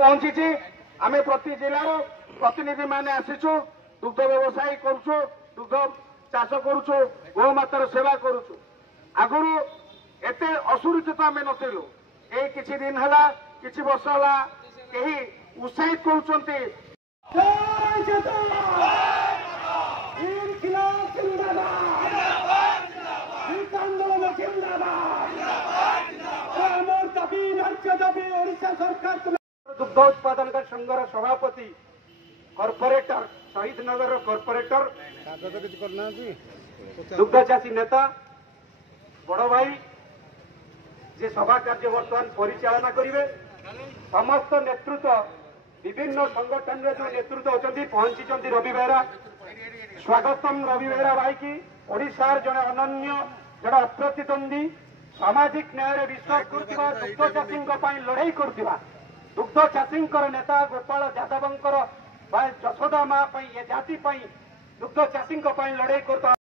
पहुंची आम प्रति जिलार प्रतिनिधि माने आसीचु दुग्ध व्यवसायी करुचु दुग्ध चाष करुचु गोमातार सेवा करुचु आगुरी एते असुरक्षित आम नथिलु ए किछि दिन हला किछि वर्ष हला केही उत्साहित करूचंती दुग्ध उत्पादनकारी संघर सभापति कॉर्पोरेटर शहीद नगर कॉर्पोरेटर दुग्ध चाषी नेता बड़ भाई जे सभा कार्य वर्तमान परिचालना करेंगे समस्त नेतृत्व विभिन्न संगठन जो नेतृत्व अच्छा पहुंची रवि बेहरा स्वागतम रवि बेहरा भाई की ओडिशार जड़े अनन्य जड़े अप्रतिद्वंदी सामाजिक न्याय विश्वास करुवा दुग्ध चाषी लड़ाई करुवा दुग्ध चाषी नेता गोपाल यादव जशोदा माँ ये जाति दुग्ध चाषी लड़ाई कर